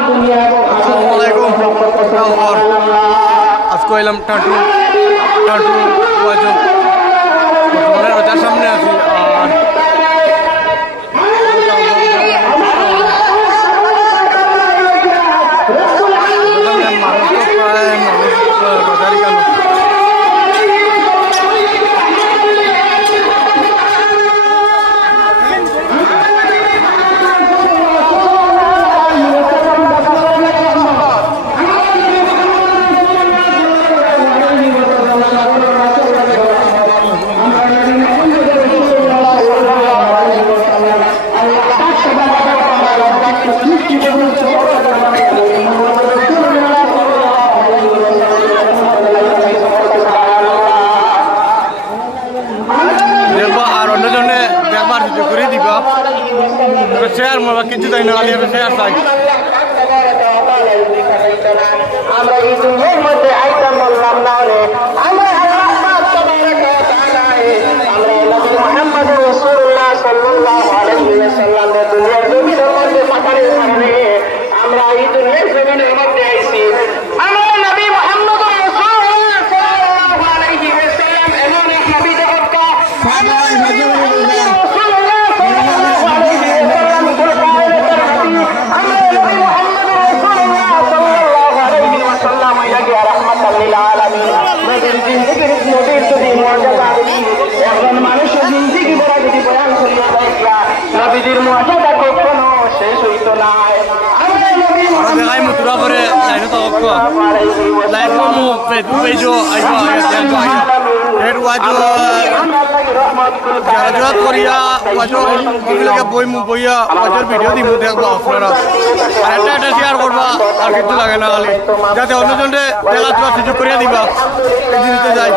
আসসালামু আলাইকুম। আজকে এলাম টাটু বর্তমানে রোজার সামনে আছি। আর মানুষ তো প্রায় রোজারই কেন করে দিবা শেয়ার মারা কিছু তাই না আলিয়া শেয়ার চাই আমরা এই দুনিয়ার মধ্যে আইতাম বললাম না রে আমরা আল্লাহ তাবারাকা ওয়া তাআলা আমরা নবী মুহাম্মদ রাসূলুল্লাহ সাল্লাল্লাহু আলাইহি ওয়াসাল্লাম এর দুনিয়ার জমিনের মধ্যে পাঠানোর কারণে আমরা এই দুনিয়ার জমিনের মধ্যে আইছি। আমরা নবী মুহাম্মদ রাসূলুল্লাহ সাল্লাল্লাহু আলাইহি ওয়াসাল্লাম এমন এক নবী দেবতা নবীজির মর্যাদা কখনো শেষ হইত না। দেখাই মুতুরা করে লাইন তো লাইন মু ফেসবুক পেজও আইবো এর ওয়াজো যারা করিয়া ওয়াজো এগুলোকে বই মু বইয়া ওয়াজোর ভিডিও দিমু দেখবো আপনারা আর এটা শেয়ার করবা আর কিছু লাগে না খালি যাতে অন্যজনকে দেখা সুযোগ করিয়া দিবা এই জিনিসটা যাই।